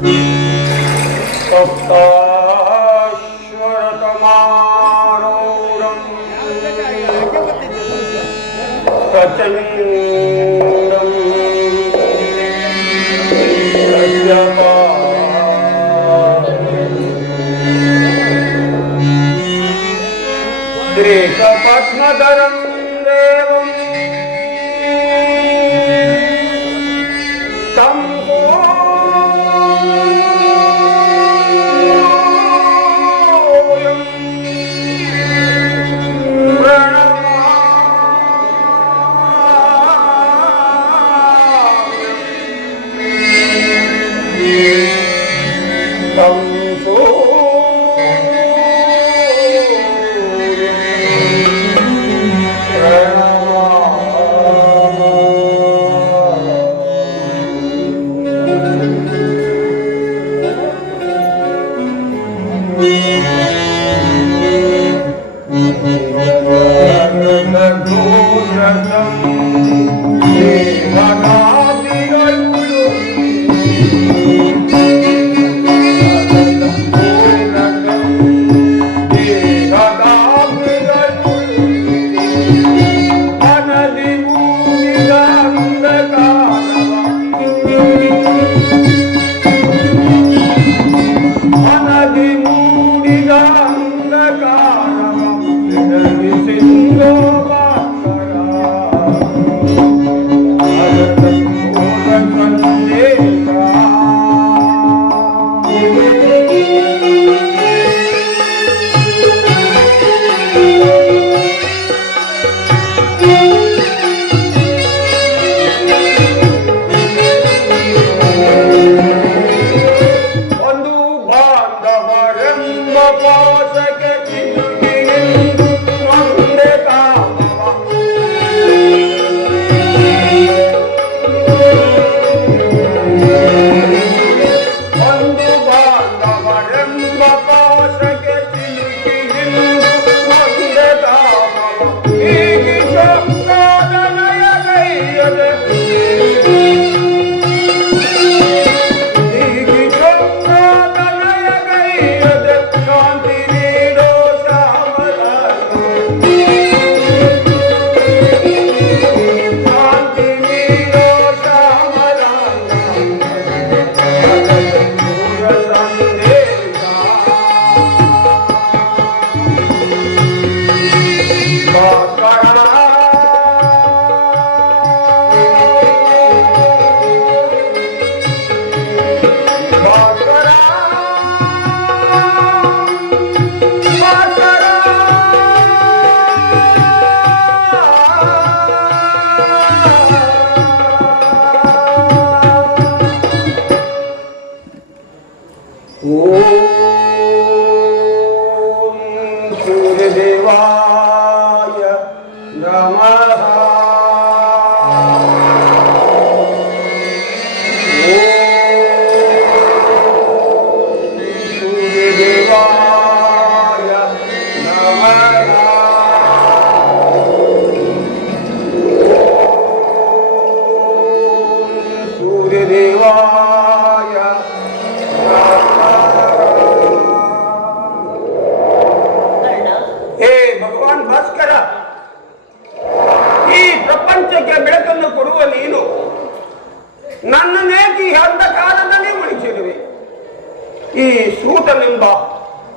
सप्ताश्वरतमारूढं प्रचण्डं श्रीकपद्मधरं देवं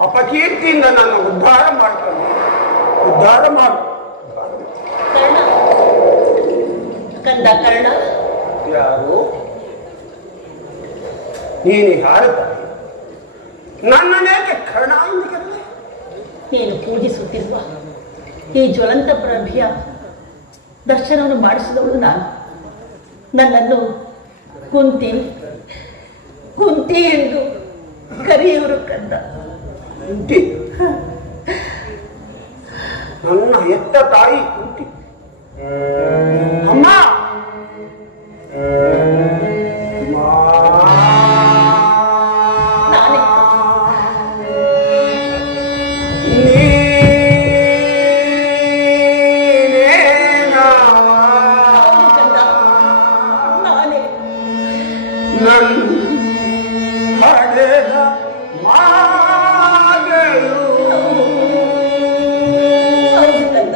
ಅಪಕೀರ್ತಿಯಿಂದ ನನ್ನ ಉದ್ಧಾರ ಮಾಡ್ತಾನೆ. ಉದ್ಧಾರ ಮಾಡು ಕಂದ ಕರ್ಣ. ಯಾರು ನೀನು? ಯಾರು ನನ್ನನೇಕೆ ಕರ್ಣ ಎಂದು ಕರೆದೆ? ನೀನು ಪೂಜಿಸುತ್ತಿರುವ ಈ ಜ್ವಲಂತ ಪ್ರಭೆಯ ದರ್ಶನವನ್ನು ಮಾಡಿಸಿದವಳು ನಾನು. ನನ್ನನ್ನು ಕುಂತಿ ಕುಂತಿ ಎಂದು ಕರೆಯುವರು ಕಂದ. ಕುಂತಿ? ನನ್ನ ಎತ್ತ ತಾಯಿ ಕುಂತಿ. ಅಮ್ಮ ಪಡೆದ ಮಾಡೆಯು ಹೌದು ಕಂದ.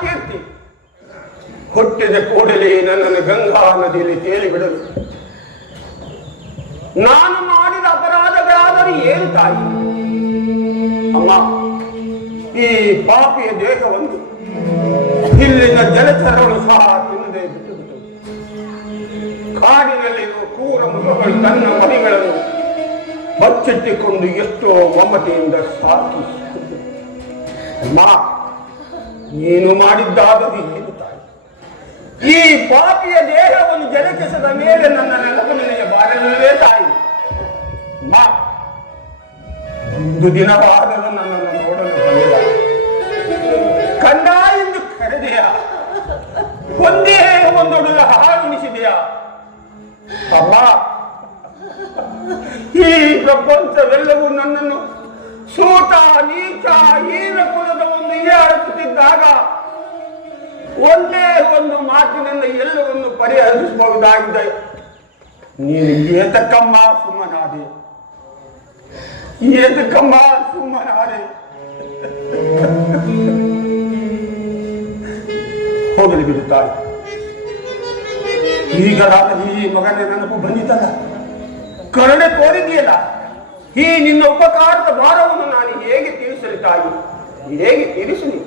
ಕೀರ್ತಿ ಹುಟ್ಟಿದ ಕೂಡಲೇ ನನ್ನನ್ನು ಗಂಗಾ ನದಿಯಲ್ಲಿ ತೇಲಿ ಬಿಡಲು ನಾನು ಮಾಡಿದ ಅಪರಾಧಗಳಾದರೂ ಏನು ತಾಯಿ? ಅಮ್ಮ, ಈ ಪಾಪಿಯ ದೇಹವನ್ನು ಇಲ್ಲಿನ ಜಲಚರಗಳು ಸಹ ತಿನ್ನದೆ ಬಿಟ್ಟು ಬಿಟ್ಟು ಕಾಡಿನಲ್ಲಿರುವ ಕ್ರೂರ ಮೃಗಗಳು ತನ್ನ ಮರಿಗಳನ್ನು ಬಚ್ಚಿಟ್ಟಿಕೊಂಡು ಎಷ್ಟೋ ಮಮತೆಯಿಂದ ಸಾಕಿ. ಅಮ್ಮ, ನೀನು ಮಾಡಿದ್ದಾದರೂ ಏನು ತಾಯಿ? ಈ ಪಾಪಿಯ ದೇಹವನ್ನು ಜಲಕೆಸದ ಮೇಲೆ ನನ್ನ ನೆನಪು ನಿನಗೆ ಬಾರಲಿಲ್ಲವೇ ತಾಯಿ? ಅಮ್ಮ, ಒಂದು ದಿನವಾದರೂ ನನ್ನನ್ನು ನೋಡಲು ಬಂದಿಲ್ಲ. ಕಂಡ ಎಂದು ಕರೆದೆಯ? ಒಂದೇ ಒಂದೊಡಲ ಹಾಳುಣಿಸಿದೆಯ? ಅಮ್ಮ, ಈ ಪ್ರಪಂಚವೆಲ್ಲವೂ ನನ್ನನ್ನು ಸೂತ ನೀಚ ಹೀನ ಕುಲದ ಒಂದು ಹೀಯಾಳಿಸುತ್ತಿದ್ದಾಗ ಒಂದೇ ಒಂದು ಮಾತಿನಿಂದ ಎಲ್ಲವನ್ನು ಪರಿಹರಿಸಬಹುದಾಗಿದೆ. ನೀನು ಏತಕ್ಕಮ್ಮ ಸುಮ್ಮನಾದೆ? ಏತಕ್ಕಮ್ಮ ಸುಮ್ಮನಾದೆ? ಹೋಗಲಿ ಬಿಡುತ್ತಾಳೆ. ಈಗಲಾದ ಈ ಮಗನ ನೆನಪು ಬಂದಿದ್ದಲ್ಲ, ಕರುಣೆ ತೋರಿದೆಯಲ್ಲ, ಈ ನಿನ್ನ ಉಪಕಾರದ ಭಾರವನ್ನು ನಾನು ಹೇಗೆ ತೀರಿಸಲಿ ತಾಯಿ? ಹೇಗೆ ತೀರಿಸಲಿ?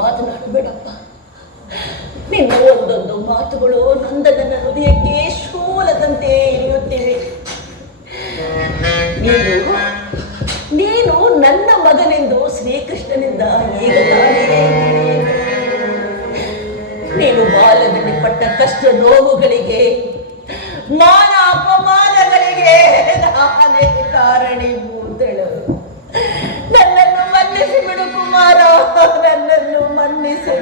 ಮಾತನಾಡಬೇಡಪ್ಪ. ನಿನ್ನ ಒಂದೊಂದು ಮಾತುಗಳು ನನ್ನ ಹೃದಯಕ್ಕೆ ಶೂಲದಂತೆ ಇಳಿಯುತ್ತಿವೆ. ನೀನು ನನ್ನ ಮಗನೆಂದು ಶ್ರೀಕೃಷ್ಣನಿಂದ ಈಗ ತಾನೇ ನೀನು ಬಾಲ್ಯದಲ್ಲಿ ಪಟ್ಟ ಕಷ್ಟ ನೋವುಗಳಿಗೆ, ಮಾನ ಅಪಮಾನಗಳಿಗೆ ನಾನೇ ಕಾರಣೀಭೂತಳು. ನನ್ನನ್ನು ಮನ್ನಿಸಿ ಬಿಡು ಕುಮಾರ, ನನ್ನನ್ನು ಮನ್ನಿಸಿ.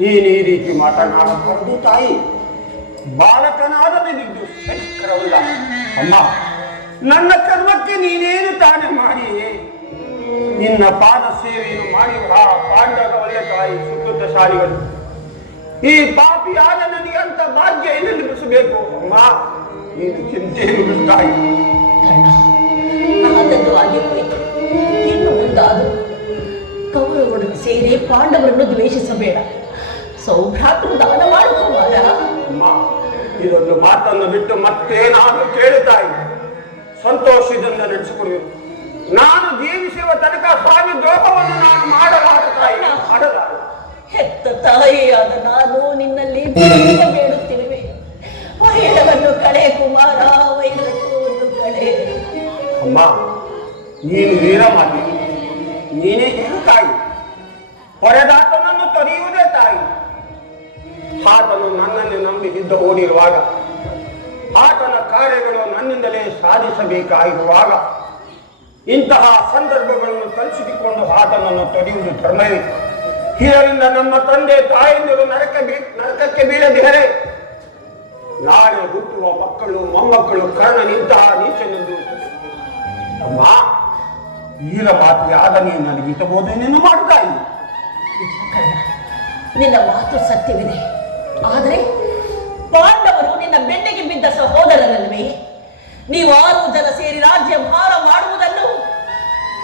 ನೀನು ಈ ರೀತಿ ಮಾತನಾಡಬಾರದು ತಾಯಿ. ಬಾಲಕನಾದ ನಿನಗೆ ಸಂಸ್ಕಾರವಿಲ್ಲ. ಅಮ್ಮ, ನನ್ನ ಕರ್ಮಕ್ಕೆ ನೀನೇನು ತಾನೇ ಮಾಡಿ ನಿನ್ನ ಪಾದ ಸೇವೆಯನ್ನು ಮಾಡಿ ಪಾಂಡವ ಒಳ್ಳೆ ತಾಯಿ ಸುಕೃತ ಶಾಲಿಗಳು. ಈ ಪಾಪಿಯಾದ ನನಗೆ ಅಂತ ಭಾಗ್ಯ ಎಲ್ಲಿ ನಿಲ್ಲಿಸಬೇಕು? ಅಮ್ಮ, ನೀನು ಚಿಂತೆಯನ್ನು ತಾಯಿ. ಆದದ್ದು ಆಗಿ ಹೋಯಿತು. ಇನ್ನು ಮುಂದಾದರೂ ಕೌರವರೊಡನೆ ಸೇರಿ ಪಾಂಡವರನ್ನು ದ್ವೇಷಿಸಬೇಡ. ಸೌಭ್ರಾತೃ ದಾನ ಮಾಡುವ. ಅಮ್ಮ, ಇದೊಂದು ಮಾತನ್ನು ಬಿಟ್ಟು ಮತ್ತೇನಾದ್ರೂ ಕೇಳುತ್ತಾಯಿ ಸಂತೋಷದಿಂದ ನಡೆಸಿಕೊಡುವೆ. ನಾನು ಜೀವಿಸುವ ತನಕ ಸ್ವಾಮಿ ದ್ರೋಹವನ್ನು ನಾನು ಮಾಡಲಾರ ತಾಯಿ, ಮಾಡಲಾರ. ಹೆತ್ತ ತಾಯಿಯಾದ ನಾನು ನಿನ್ನಲ್ಲಿ ಬೇಡುತ್ತಿರುವೆ. ವೈರವನ್ನು ಕಳೆ ಕುಮಾರ, ವೈರವನ್ನು ಕಳೆ. ಅಮ್ಮ, ನೀನು ವೀರಮಾತೆ, ನೀನೇ ಹೇಳು ತಾಯಿ. ಹೊರೆದಾತನನ್ನು ತೊರೆಯುವುದೇ ತಾಯಿ. ಆತನು ನನ್ನನ್ನು ನಂಬಿ ಬಿದ್ದು ಓಡಿರುವಾಗ ಆತನ ಕಾರ್ಯಗಳು ನನ್ನಿಂದಲೇ ಸಾಧಿಸಬೇಕಾಗಿರುವಾಗ ಇಂತಹ ಸಂದರ್ಭಗಳನ್ನು ಕಲ್ಪಿಸಿಕೊಂಡು ಆತನನ್ನು ತಡೆಯುವುದು ಧರ್ಮವೇ? ಇದರಿಂದ ನಮ್ಮ ತಂದೆ ತಾಯಂದಿರು ನರಕಕ್ಕೆ ಬೀಳದಿರೇ ನಾಳೆ ಹುಟ್ಟುವ ಮಕ್ಕಳು ಮೊಮ್ಮಕ್ಕಳು ಕರ್ಣನಿಂತಹ ನೀಚನೆಂದು ಅಮ್ಮ ಈರ ಮಾತಿಗೆ ಆದ ನೀನು ನನಗೆ ಹಿತಬೋಧನೆಯನ್ನು ಮಾಡ್ತಾ ಇಲ್ಲ. ನಿನ್ನ ಮಾತು ಸತ್ಯವಿದೆ, ಆದರೆ ಪಾಂಡವರು ನಿನ್ನ ಬೆನ್ನಿಗೆ ಬಿದ್ದ ಸಹೋದರರಲ್ವೇ? ನೀವು 6 ಜನ ಸೇರಿ ರಾಜ್ಯ ಭಾರ ಮಾಡುವುದನ್ನು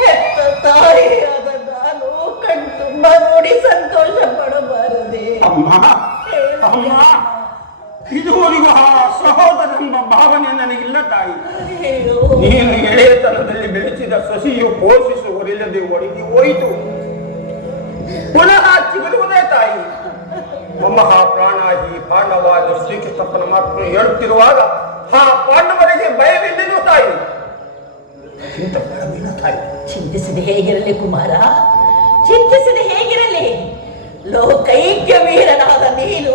ಹೆತ್ತ ತಾಯಿಯಾದ ನಾನು ಕಣ್ತುಂಬ ನೋಡಿ ಸಂತೋಷ ಪಡಬಾರದೆ. ಅಮ್ಮ ಅಮ್ಮ ಇದುವರೆಗೂ ಆ ಸಹೋದರನೆಂಬ ಭಾವನೆ ನನಗಿಲ್ಲ ತಾಯಿ. ನೀನು ಎಳೆತನದಲ್ಲಿ ಬೆಳೆಸಿದ ಸಸಿಯು ಪೋಷಿಸುವರಿಲ್ಲದೆ ಒಣಗಿ ಹೋಯಿತು, ಪುನಃ ಚಿಗುರುವುದೇ ತಾಯಿ. ಮೊಮ್ಮಹ ಪ್ರಾಣಾಗಿ ಪಾಂಡವಾದ ಶ್ರೀಕೃಷ್ಣಪ್ಪನ ಮಾತನ್ನು ಹೇಳುತ್ತಿರುವಾಗ ಆ ಪಾಂಡವರಿಗೆ ಭಯವಿಲ್ಲದು ತಾಯಿ. ತಾಯಿ ಚಿಂತಿಸದೆ ಹೇಗಿರಲಿ ಕುಮಾರ, ಚಿಂತಿಸದೆ ಹೇಗಿರಲಿ. ಲೋಕೈಕ್ಯ ವೀರನಾದ ನೀನು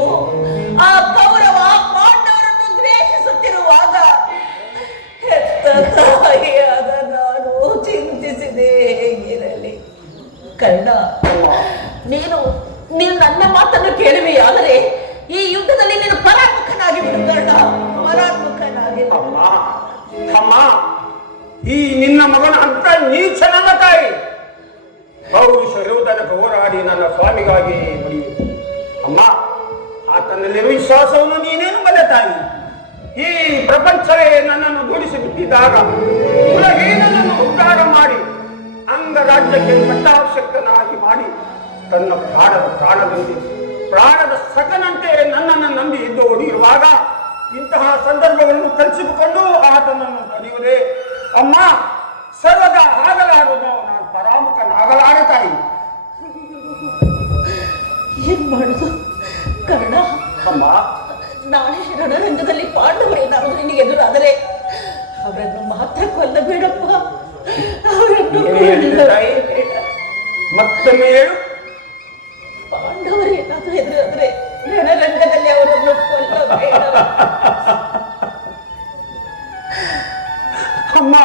ಆ ಕೌರವ ಪಾಂಡವರನ್ನು ದ್ವೇಷಿಸುತ್ತಿರುವಾಗ ಹೆತ್ತ ತಾಯಿಯಾದ ನಾನು ಚಿಂತಿಸಿದೆ ಹೇಗಿರಲಿ. ಕರ್ಣ, ನೀನು ನನ್ನ ಮಾತನ್ನು ಕೇಳುವೆಯಾದರೆ ಈ ಯುದ್ಧದಲ್ಲಿ ನೀನು ಪರಾತ್ಮಕನಾಗಿ ಬಿಡು ಕರ್ಣ, ಪರಾತ್ಮಕನಾಗಿ. ಅಮ್ಮ ಈ ನಿನ್ನ ಮಗನ ಅಂತ ನೀಚನಲ್ಲ ತಾಯಿ. ಪೌರುಷ ಯೋಧನಕ್ಕೆ ಹೋರಾಡಿ ನನ್ನ ಸ್ವಾಮಿಗಾಗಿ ಬಡಿಯು. ಅಮ್ಮ ಆತನಲ್ಲಿರುವ ವಿಶ್ವಾಸವನ್ನು ನೀನೇನು ಬಲ್ಲ ತಾಯಿ. ಈ ಪ್ರಪಂಚವೇ ನನ್ನನ್ನು ಜೋಡಿಸಿ ಬಿಟ್ಟಿದ್ದಾಗ ನನ್ನನ್ನು ಉದ್ಧಾರ ಮಾಡಿ ಅಂಗರಾಜ್ಯಕ್ಕೆ ಪಟ್ಟಾಭಿಷಕ್ತನಾಗಿ ಮಾಡಿ ತನ್ನ ಪ್ರಾಣದ ಸಕನಂತೆ ನನ್ನನ್ನು ನಂಬಿ ಇದ್ದು ಹೊಡೆಯುವಾಗ ಇಂತಹ ಸಂದರ್ಭಗಳನ್ನು ಕಲ್ಪಿಸಿಕೊಂಡು ಆತನನ್ನು ತಡೆಯುವುದೇ ಅಮ್ಮ ಸರ್ವದ ಆಗಲಾರದು. ನಾನು ಪರಾಮುಖನಾಗಲಾರ ತಾಯಿ. ಏನ್ ಮಾಡುದು ಕರ್ಣ? ಅಮ್ಮ ನಾಳೆ ರಣರಂಗದಲ್ಲಿ ಪಾಂಡವರೇನಾದರೂ ನಿನಗೆ ಎದುರಾದರೆ ಅವರನ್ನು ಮಾತ್ರ ಕೊಲ್ಲಬೇಡಪ್ಪ, ಅವರನ್ನು ಕೊಲ್ಲಬೇಡ. ಮತ್ತೊಮ್ಮೆ ಹೇಳು. ಪಾಂಡವರೇನಾದರೂ ಎದುರಾದರೆ ರಣರಂಗದಲ್ಲಿ ಅವರನ್ನು ಕೊಲ್ಲಬೇಡ. ಅಮ್ಮ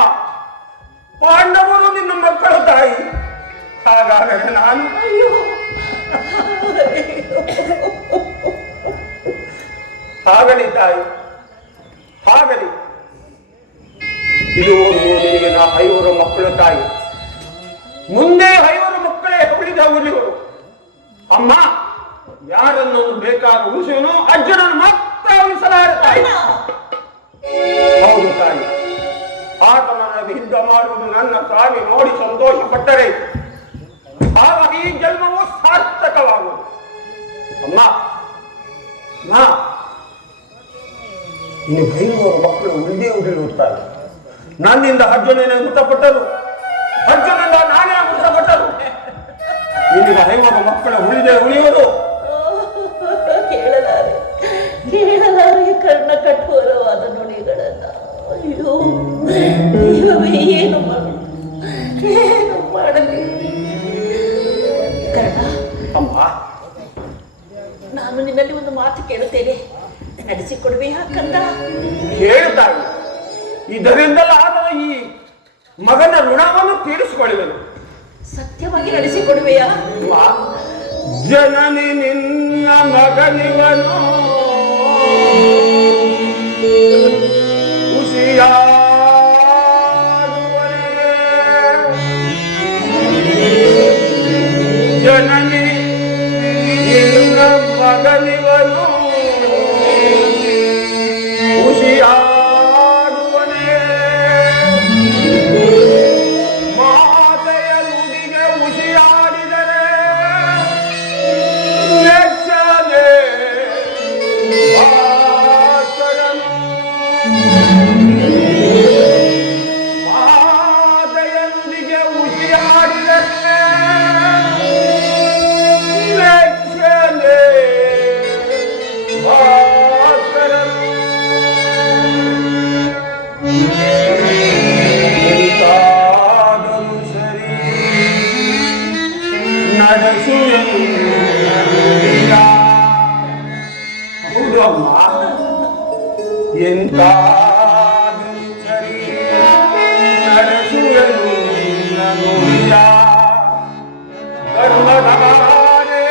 ಪಾಂಡವರು ನಿನ್ನ ಮಕ್ಕಳು ತಾಯಿ. ಹಾಗಾದರೆ ನಾನು ಅಯ್ಯೋ ಆಗಲಿ ತಾಯಿ, ಆಗಲಿ. ಇದುವರೆಗೂ ನಿನಗೆ ನಾ 5 ಮಕ್ಕಳು ತಾಯಿ. ಮುಂದೆ 5 ಮಕ್ಕಳೇ ಉಳಿದವರು. ಅಮ್ಮ ಯಾರನ್ನು ಬೇಕಾದ ಉಳಿಸುವನು ಅರ್ಜುನನ್ನು ಮಾತ್ರ ಉಳಿಸಲಾರ ತಾಯಿ. ಹೌದು ತಾಯಿ, ಆತನನ್ನು ಯುದ್ಧ ಮಾಡುವುದು ನನ್ನ ಸ್ವಾಮಿ ನೋಡಿ ಸಂತೋಷ ಪಟ್ಟರೆ ಆಗ ಈ ಜನ್ಮವು ಸಾರ್ಥಕವಾಗುವುದು. ಅಮ್ಮ ಇನ್ನು 5 ಮಕ್ಕಳು ಉಳಿದಿರುತ್ತಾರೆ. ನನ್ನಿಂದ ಅರ್ಜುನನ ಮೃತಪಟ್ಟರು, ಅರ್ಜುನನಿಂದ ನಾನೇ ಮೃತಪಟ್ಟರು. ನಿನಗೆ 5 ಮಕ್ಕಳು ಉಳಿಯುವರು. ಕೇಳಲಾರೆ ಕರ್ಣ ಕಠೋರವಾದ ನುಡಿಗಳನ್ನ. ಅಯ್ಯೋ ದೈವವೇ, ಏನು ಮಾಡಲಿ ಕರ್ಣ? ಅಮ್ಮ ನಾನು ನಿನ್ನಲ್ಲಿ ಒಂದು ಮಾತು ಕೇಳುತ್ತೇನೆ, ನಡೆಸಿಕೊಡುವೆಯಾ ಕಂದ? ಕೇಳುತ್ತಾರೆ. ಇದರಿಂದಲಾದ ಈ ಮಗನ ಋಣವನ್ನು ತೀರಿಸಿಕೊಳ್ಳುವೆನು. ಸತ್ಯವಾಗಿ ನಡೆಸಿಕೊಡುವೆಯಾ? ಜನನಿ ನಿನ್ನ ಮಗನಿವನು ಜನನಿ ನಿನ್ನ ಮಗನಿವನು ಖುಷಿಯಾಡುವನೇ. ಮಾತೆಯ ನುಡಿಗೆ ಖುಷಿಯಾಡಿದರೆ ಮೆಚ್ಚದೆ ಭಾಸ್ಕರನು. ಮಾತೆಯ ನುಡಿಗೆ ಖುಷಿಯಾಡಿದರೆ ಮೆಚ್ಚದೆ ನುಡಿದ ಧರ್ಮಧಾರೆ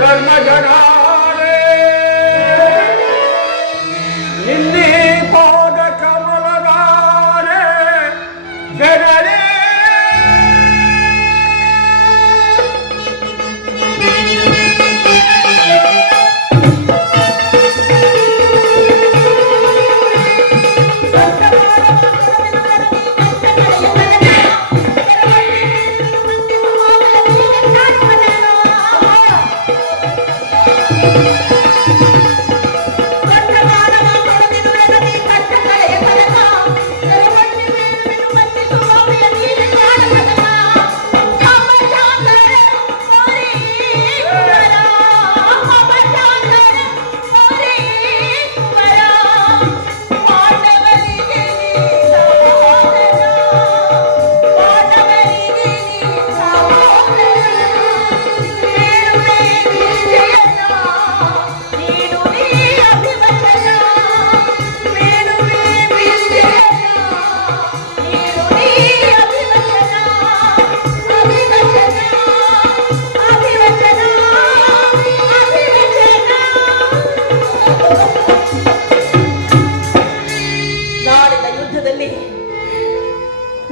ಧರ್ಮಜನಾರೆ ನಿನ್ನೆ ಪಾದ ಕಮಲದಾರೆ ಜನರೇ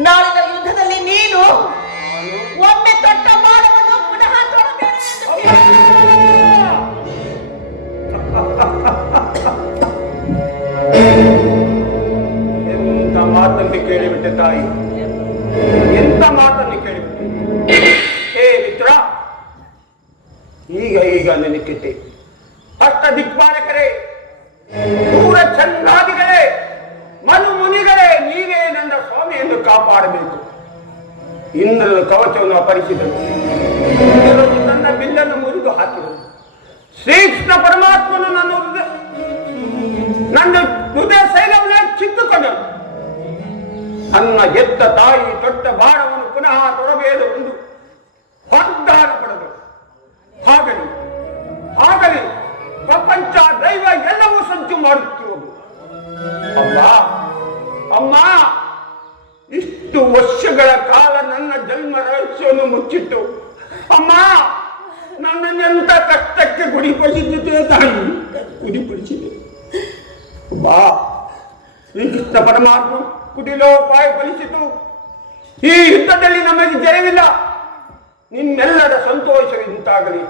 ನಾಳಿನ ಯುದ್ಧದಲ್ಲಿ ನೀನು ಒಮ್ಮೆ ತೊಟ್ಟ ಬಾಣವನ್ನು ಪುನಃ ತೊಡಬೇಡ ಎಂತ ಮಾತನ್ನು ಕೇಳಿಬಿಟ್ಟೆ ತಾಯಿ, ಎಂತ ಮಾತನ್ನು ಕೇಳಿಬಿಟ್ಟೆ. ಹೇ ಮಿತ್ರ, ಈಗ ನೆನಕಿಟ್ಟೆ. ಅಷ್ಟ ದಿಕ್ಪಾಲಕರೇ, ದೂರ ಚಂದ್ರಾದಿಗಳೇ, ಮನು ಮುನಿಗಳೇ, ನೀವೇ ನನ್ನ ಸ್ವಾಮಿಯನ್ನು ಕಾಪಾಡಬೇಕು. ಇಂದ್ರನ ಕವಚವನ್ನು ಅಪರಿಸಿದರು, ಇಂದ್ರನು ನನ್ನ ಬಿಲ್ಲನ್ನು ಮುರಿದು ಹಾಕಿದರು. ಶ್ರೀಕೃಷ್ಣ ಪರಮಾತ್ಮನು ನನ್ನ ಹೃದಯ ಶೈಲವನ್ನೇ ಕಿತ್ತುಕೊಂಡನು. ನನ್ನ ಎತ್ತ ತಾಯಿ ತೊಟ್ಟ ಬಾಣವನ್ನು ಪುನಃ ತೊಡಬೇದು ಎಂದು ವಾಗ್ದಾನ ಪಡೆದು, ಹಾಗಲಿ ಪ್ರಪಂಚ ದೈವ ಎಲ್ಲವೂ ಸಂಚು ಮಾಡುತ್ತಿರುವುದು. ಅಮ್ಮ, ಇಷ್ಟು ವರ್ಷಗಳ ಕಾಲ ನನ್ನ ಜನ್ಮ ರಹಸ್ಯವನ್ನು ಮುಚ್ಚಿಟ್ಟು ಅಮ್ಮ ನನ್ನನ್ನೆಂತ ಕಷ್ಟಕ್ಕೆ ಗುಡಿಪಡಿಸಿದ್ದೆ ತಾಯಿ, ಗುಡಿಪಡಿಸಿದೆ. ಬಾ, ಶ್ರೀಕೃಷ್ಣ ಪರಮಾತ್ಮ ಕುಟಿಲೋಪಾಯ ಫಲಿಸಿತು. ಈ ಯುದ್ಧದಲ್ಲಿ ನಮಗೆ ಜಯವಿಲ್ಲ. ನಿಮ್ಮೆಲ್ಲರ ಸಂತೋಷವಿಂತಾಗಲಿ.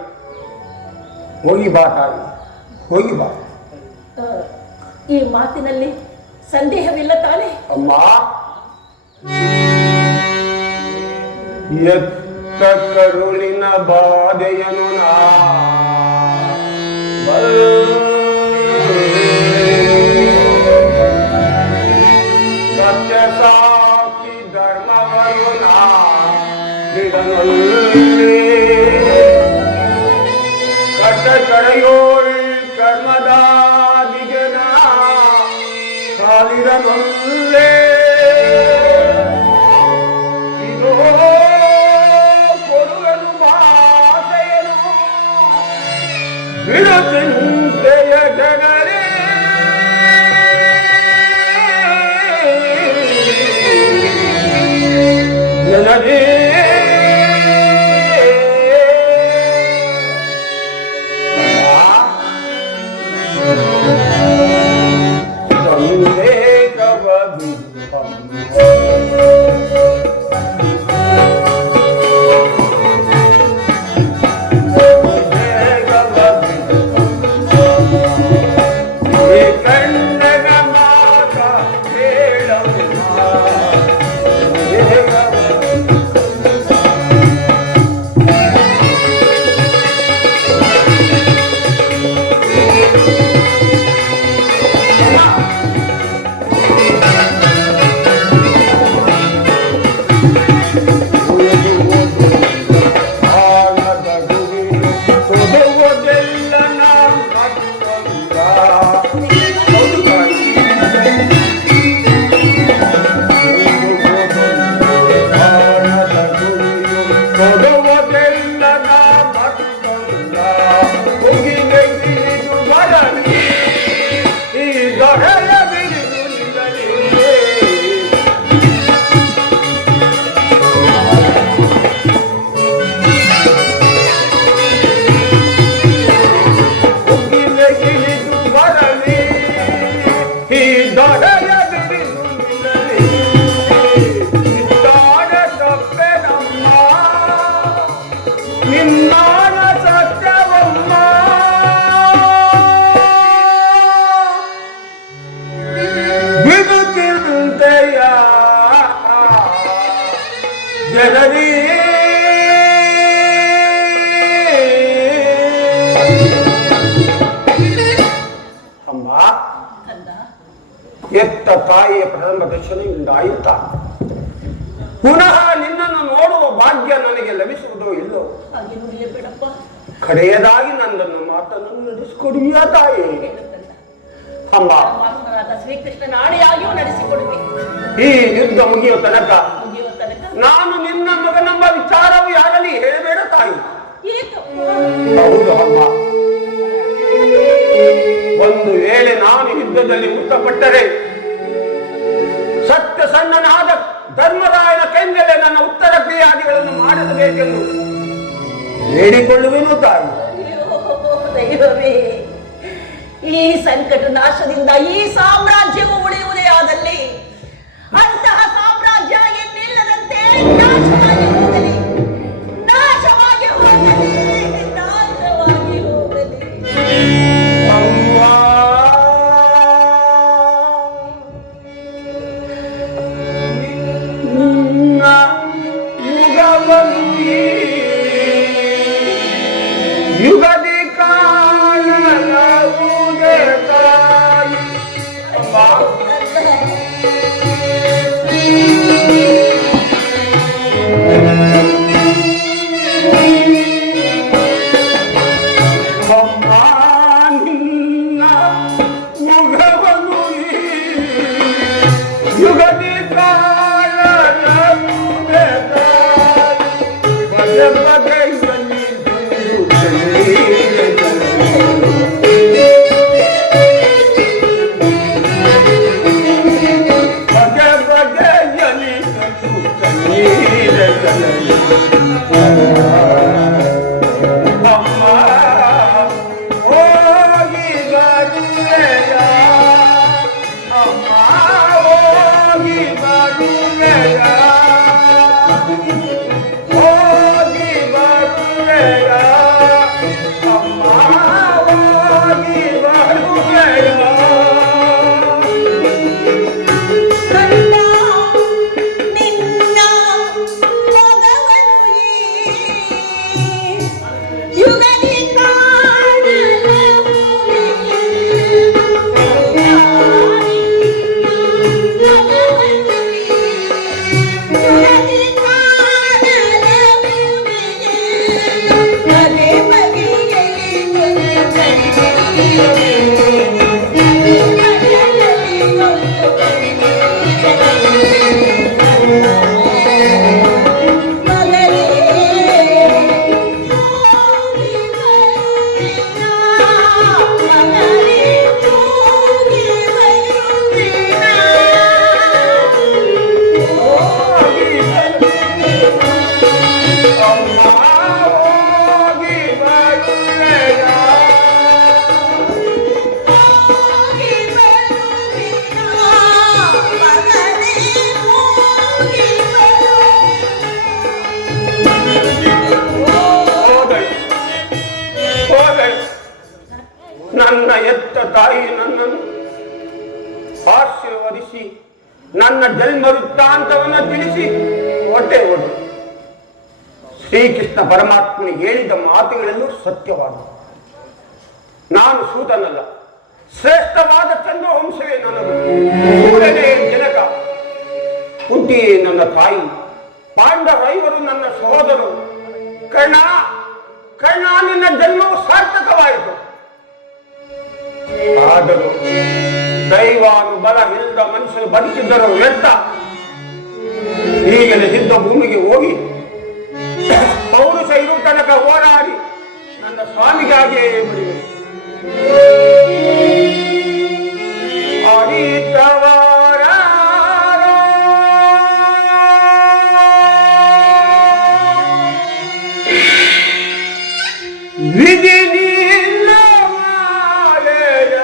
ಹೋಗಿ ಬಾ ತಾಯಿ, ಹೋಗಿ ಬಾ. ಈ ಮಾತಿನಲ್ಲಿ ಸಂದೇಹವಿಲ್ಲ ತಾನೆ? ಅಮ್ಮ, ಎತ್ತ ಕರುಳಿನ ಬಾಧೆಯನು ನಾ ಸತ್ಯ ಸಾಕ್ಷಿ ಧರ್ಮವನ್ನು ನಾ ಕಟ್ಟ ಕಡೆಯೋಳ್ ಕರ್ಮದಾದಿಗನ ಕಾಲಿರನೊಲ್ಲೇ ಇದೋ ಕೊಡುಗನು ಭಾಷೆಯನು ಬಿಡು ಚಿಂತೆಯ ಜನರೇ. ಜನರೇ ದೊರೆಯ ಬಿರಿದು ನಿಲ್ಲಲಿ ನಿದ್ದಾಡ ತಪ್ಪೆನಮ್ಮ ನಿನ್ನಾಡ ಸತ್ಯವಮ್ಮ ಬಿಡುತ್ತಿರುಂತೆಯ ಜನರಿ ಅಮ್ಮ ಕಂದ, ಎತ್ತ ತಾಯಿಯ ಪ್ರಥಮ ದರ್ಶನದಿಂದ ಆಯುತ್ತ ಪುನಃ ನಿನ್ನನ್ನು ನೋಡುವ ಭಾಗ್ಯ ನನಗೆ ಲಭಿಸುವುದೋ ಇಲ್ಲೋ ಹಾಗೆ ನುಡಿಯಬೇಡಪ್ಪ. ಕಡೆಯದಾಗಿ ನನ್ನನ್ನು ಮಾತನ್ನು ನಡೆಸಿಕೊಡುವಿಯಾ ತಾಯಿ? ಹೇಳು ಕಂದ. ಅಮ್ಮ ಪರಮಾತ್ಮನಾದ ಶ್ರೀಕೃಷ್ಣನ ಆಣೆಯಾಗಿಯೂ ನಡೆಸಿಕೊಡುವೆ. ಈ ಯುದ್ಧ ಮುಗಿಯುವ ತನಕ ಮುಗಿಯುವ ತನಕ ನಾನು ನಿನ್ನ ಮಗನೆಂಬ ವಿಚಾರವು ಯಾರಲ್ಲಿ ಹೇಳಬೇಡ ತಾಯಿ. ಏಕಪ್ಪ. ಹೌದು ಅಮ್ಮ, ಒಂದು ವೇಳೆ ನಾನು ಯುದ್ಧದಲ್ಲಿ ಮೃತಪಟ್ಟರೆ ಸತ್ಯ ಸಣ್ಣನಾದ ಧರ್ಮರಾಯನ ಕೈ ಮೇಲೆ ನನ್ನ ಉತ್ತರ ಕ್ರಿಯಾದಿಗಳನ್ನು ಮಾಡಿಸಬೇಕೆಂದು ಬೇಡಿಕೊಳ್ಳುವೆನು ತಾಯಿ. ಅಯ್ಯೋ ದೈವವೇ, ಈ ಸಂಕಟ ನಾಶದಿಂದ ಈ ಸಾಮ್ರಾಜ್ಯವು ಉಳಿಯುವುದೇ ಆದಲ್ಲಿ ಅಂತಹ ಸಾಮ್ರಾಜ್ಯ ಇನ್ನಿಲ್ಲದಂತೆ ನಾಶವಾಗಿ ಹೋಗಲಿ, ನಾಶವಾಗಿ ಹೋಗಲಿ, ನಾಶವಾಗಿ ಹೋಗಲಿ. ಅವ್ವಾ, ನಿನ್ನ ಯುಗವನ್ನು ಈ ಯುಗದಿ ಕಾಣಲಾಗುವುದೇ ತಾಯಿ. ಅವ್ವಾ, ಅಮ್ಮ, ನಿನ್ನ ಯುಗವನ್ನು ಈ ಯುಗದಿ ಕಾಣಲಾಗುವುದೇ ತಾಯಿ. ಬಗೆ ಬಗೆಯಲ್ಲಿ ಬಗೆ ಬಗೆಯಲ್ಲಿ ಕಣ್ಣೀರ ಕಣ್ಣೀರ ಅಮ್ಮ ಹೋಗಿ ಬರುವೆಯ, ಅಮ್ಮ ಹೋಗಿ ಬರುವೆಯ, ಹೋಗಿ ಬರುವೆಯ, ಅಮ್ಮ ಹೋಗಿ ಬರುವೆಯ. ಕಂದ, ನಿನ್ನ ಮಗವನ್ನು ಈ ಯುಗದಿ ಕಾಣಲಾಗುವುದೇ. ಮಗವನ್ನು ಈ ಯುಗದಿ ಕಾಣಲಾಗುವುದೇ. ಬಗೆ ಬಗೆಯಲ್ಲಿ ಒಂದು ಕಣ್ಣೀರೇ, ಬಗೆ ಬಗೆಯಲ್ಲಿ ಒಂದು ನನ್ನ ಎತ್ತ ತಾಯಿ ನನ್ನನ್ನು ಆಶೀರ್ವದಿಸಿ ನನ್ನ ಜನ್ಮ ವೃತ್ತಾಂತವನ್ನು ತಿಳಿಸಿ ಹೊಟ್ಟೆ ಹೊಡೆ. ಶ್ರೀಕೃಷ್ಣ ಪರಮಾತ್ಮನು ಹೇಳಿದ ಮಾತುಗಳೆಲ್ಲೂ ಸತ್ಯವಾದ. ನಾನು ಸೂತನಲ್ಲ, ಶ್ರೇಷ್ಠವಾದ ಚಂದ್ರವಂಶವೇ ನನ್ನದು. ಮೂರನೇ ಜನಕ, ಕುಂತಿಯೇ ನನ್ನ ತಾಯಿ, ಪಾಂಡವೈವರು ನನ್ನ ಸಹೋದರರು. ಕರ್ಣ, ಕರ್ಣ, ನಿನ್ನ ಜನ್ಮವು ಸಾರ್ಥಕವಾಯಿತು. ಆದರೂ ದೈವಾನುಬಲವಿಲ್ಲದ ಮನುಷ್ಯರು ಬದುಕಿದ್ದರು ವ್ಯರ್ಥ. ಈಗಲೇ ಸಿದ್ಧ ಭೂಮಿಗೆ ಹೋಗಿ ಪೌರುಷ ಇರುವ ತನಕ ಹೋರಾಡಿ ನನ್ನ ಸ್ವಾಮಿಗಾಗಿಯೇ ಬರೆಯುವೆ. ಅರಿತವರ ವಿಧಿ ನಿಲ್ಲ ಮಾಲೆಯ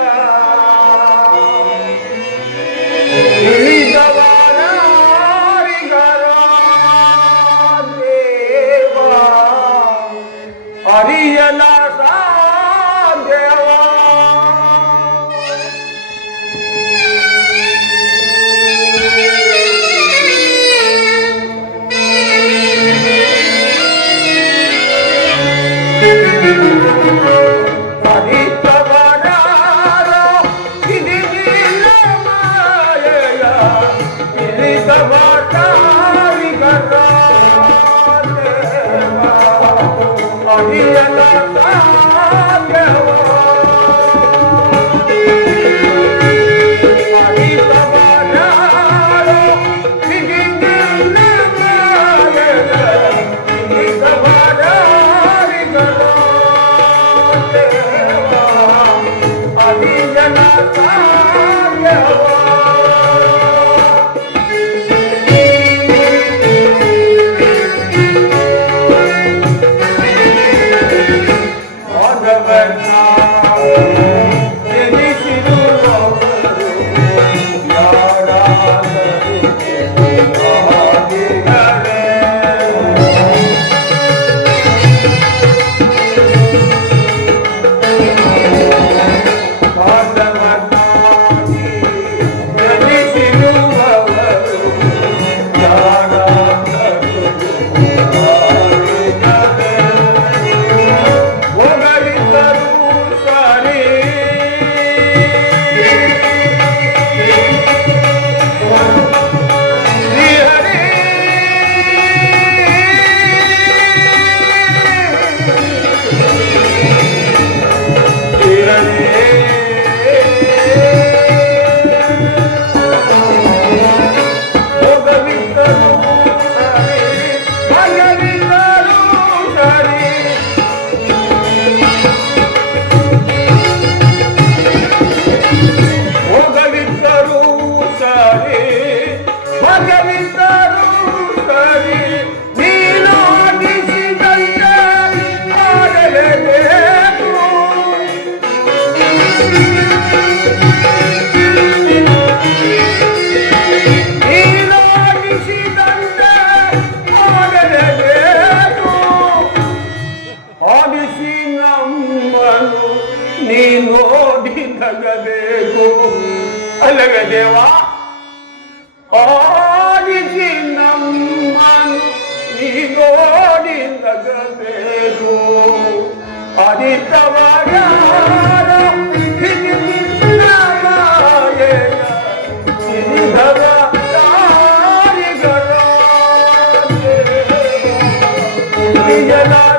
ಅಲ್ಲವೇ ದೇವ ಆಲಿಸಿ ನಮ್ಮನು ನೀನೋಡಿ ನಗಬೇಕು ಅದಿತವಾರ ಿಗರ